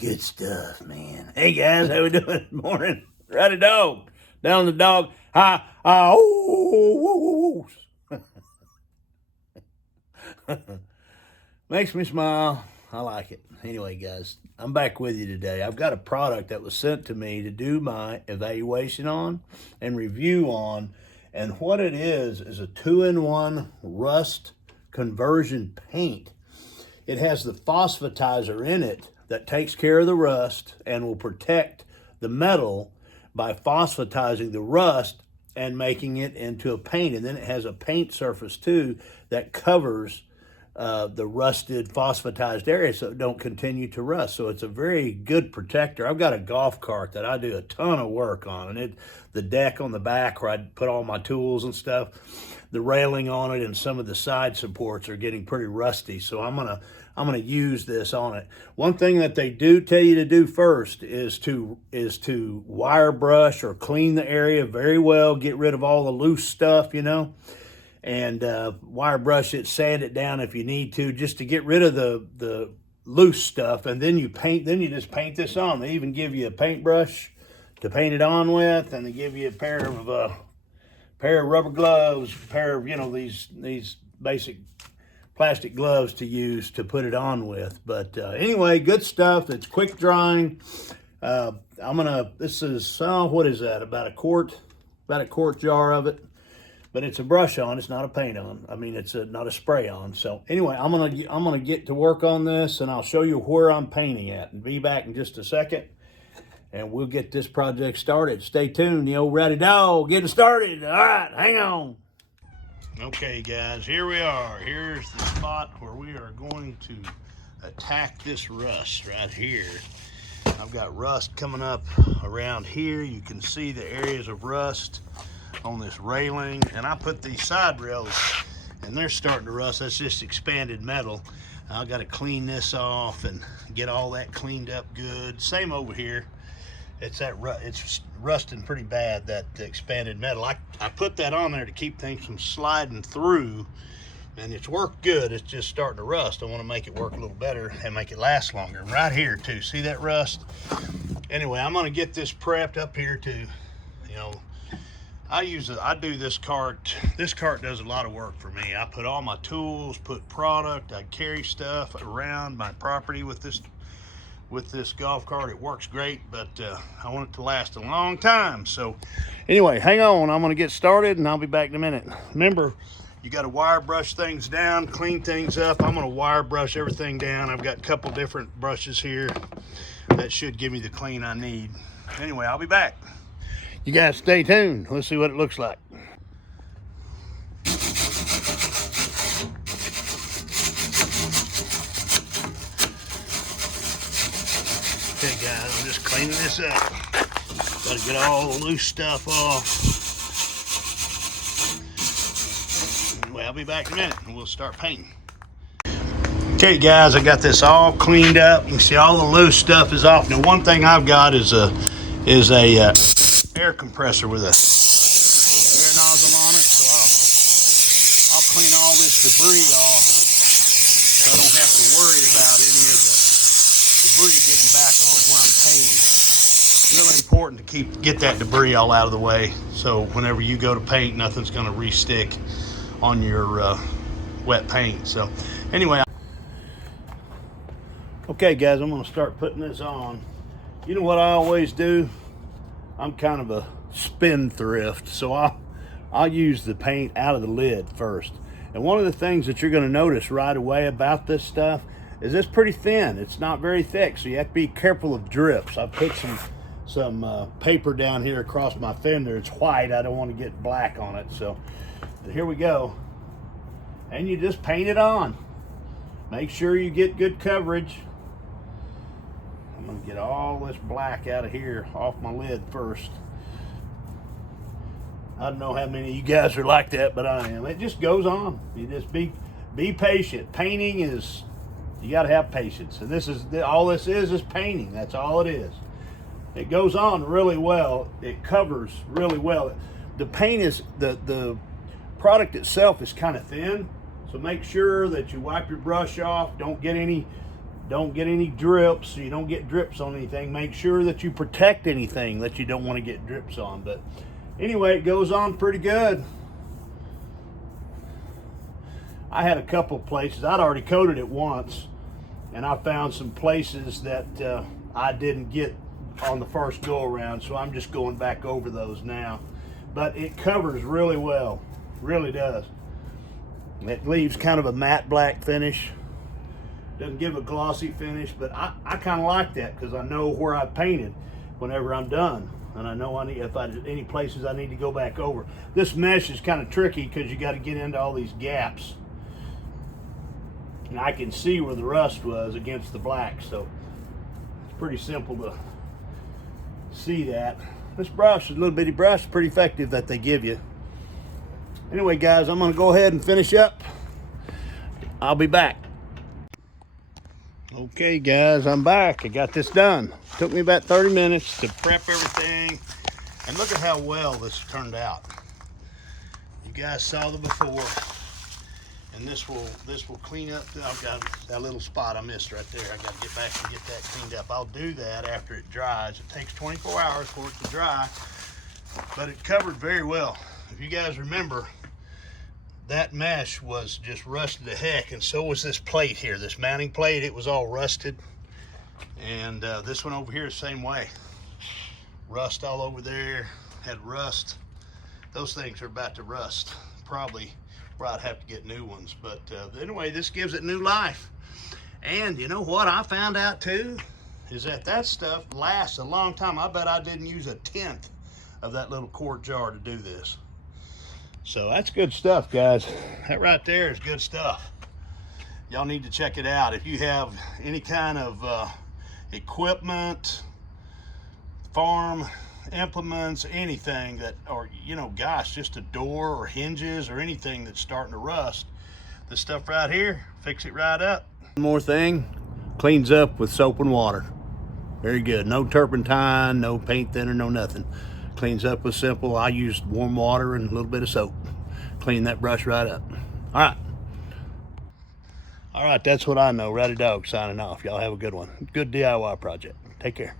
Good stuff, man. Hey guys, how we doing? Morning. Rowdy dog. Down the dog. Hi. Oh. Makes me smile. I like it. Anyway, guys, I'm back with you today. I've got a product that was sent to me to do my evaluation on and review on. And what it is a 2-in-1 rust conversion paint. It has the phosphatizer in it that takes care of the rust and will protect the metal by phosphatizing the rust and making it into a paint. And then it has a paint surface too that covers the rusted phosphatized area so it don't continue to rust. So it's a very good protector. I've got a golf cart that I do a ton of work on, and the deck on the back where I put all my tools and stuff, the railing on it and some of the side supports are getting pretty rusty. So I'm gonna use this on it. One thing that they do tell you to do first is to wire brush or clean the area very well, get rid of all the loose stuff, and wire brush it, sand it down if you need to, just to get rid of the loose stuff. And then you just paint this on. They even give you a paintbrush to paint it on with, and they give you a pair of rubber gloves, a pair of these basic plastic gloves to use to put it on with. But anyway, good stuff. It's quick drying. This is what is that? About a quart jar of it. But it's a brush on, it's not a paint on. I mean, it's not a spray on. So anyway, I'm gonna get to work on this, and I'll show you where I'm painting at, and be back in just a second, and we'll get this project started. Stay tuned, the old Rowdy dog, getting started. All right, hang on. Okay, guys, here we are. Here's the spot where we are going to attack this rust right here. I've got rust coming up around here. You can see the areas of rust on this railing, and I put these side rails and they're starting to rust. That's just expanded metal. I've got to clean this off and get all that cleaned up good. Same over here. It's rusting pretty bad, that expanded metal. I put that on there to keep things from sliding through, and it's worked good. It's just starting to rust. I want to make it work a little better and make it last longer. And right here too, see that rust? Anyway, I'm going to get this prepped up here too. I do this cart. This cart does a lot of work for me. I put all my tools, put product, I carry stuff around my property with this golf cart. It works great, but I want it to last a long time. So anyway, hang on. I'm gonna get started and I'll be back in a minute. Remember, you got to wire brush things down, clean things up. I'm gonna wire brush everything down. I've got a couple different brushes here that should give me the clean I need. Anyway, I'll be back. You guys stay tuned. Let's see what it looks like. Okay guys, I'm just cleaning this up. Got to get all the loose stuff off. Anyway, I'll be back in a minute and we'll start painting. Okay guys, I got this all cleaned up. You can see all the loose stuff is off. Now one thing I've got is a air compressor with a air nozzle on it, so I'll clean all this debris off so I don't have to worry about any of the debris getting back on while I'm painting. Really important to get that debris all out of the way, so whenever you go to paint, nothing's going to re-stick on your wet paint. So anyway, okay guys, I'm going to start putting this on. You know what I always do? I'm kind of a spendthrift, so I'll use the paint out of the lid first. And one of the things that you're going to notice right away about this stuff is it's pretty thin. It's not very thick, so you have to be careful of drips. I put some paper down here across my fender. It's white. I don't want to get black on it. So here we go. And you just paint it on. Make sure you get good coverage. I'm gonna get all this black out of here off my lid first. I don't know how many of you guys are like that, but I am. It just goes on. You just be patient. Painting is, you got to have patience, and this is all this is painting. That's all it is. It goes on really well. It covers really well. The paint is the product itself is kind of thin, so make sure that you wipe your brush off. Don't get any Don't get any drips, so you don't get drips on anything. Make sure that you protect anything that you don't want to get drips on. But anyway, it goes on pretty good. I had a couple places. I'd already coated it once, and I found some places that I didn't get on the first go around, so I'm just going back over those now. But it covers really well, really does. It leaves kind of a matte black finish. Doesn't give a glossy finish, but I kind of like that because I know where I painted whenever I'm done, and I know if any places I need to go back over. This mesh is kind of tricky because you got to get into all these gaps, and I can see where the rust was against the black, so it's pretty simple to see that. This brush, a little bitty brush, pretty effective that they give you. Anyway, guys, I'm gonna go ahead and finish up. I'll be back. Okay, guys, I'm back. I got this done. Took me about 30 minutes to prep everything, and look at how well this turned out. You guys saw the before, and this will clean up. I've got that little spot I missed right there. I got to get back and get that cleaned up. I'll do that after it dries. It takes 24 hours for it to dry, but it covered very well. If you guys remember, that mesh was just rusted to heck, and so was this plate here, this mounting plate. It was all rusted, and this one over here is the same way. Rust all over there, had rust. Those things are about to rust, probably where I'd have to get new ones, but anyway, this gives it new life. And you know what I found out too, is that stuff lasts a long time. I bet I didn't use 1/10 of that little quart jar to do this. So that's good stuff, guys. That right there is good stuff. Y'all need to check it out. If you have any kind of equipment, farm implements, anything that, or you know, gosh, just a door or hinges or anything that's starting to rust, this stuff right here, fix it right up. One more thing, cleans up with soap and water. Very good. No turpentine, no paint thinner, no nothing. Cleans up with simple. I used warm water and a little bit of soap. Clean that brush right up. All right, that's what I know. Rowdy Dog signing off. Y'all have a good one. Good DIY project. Take care.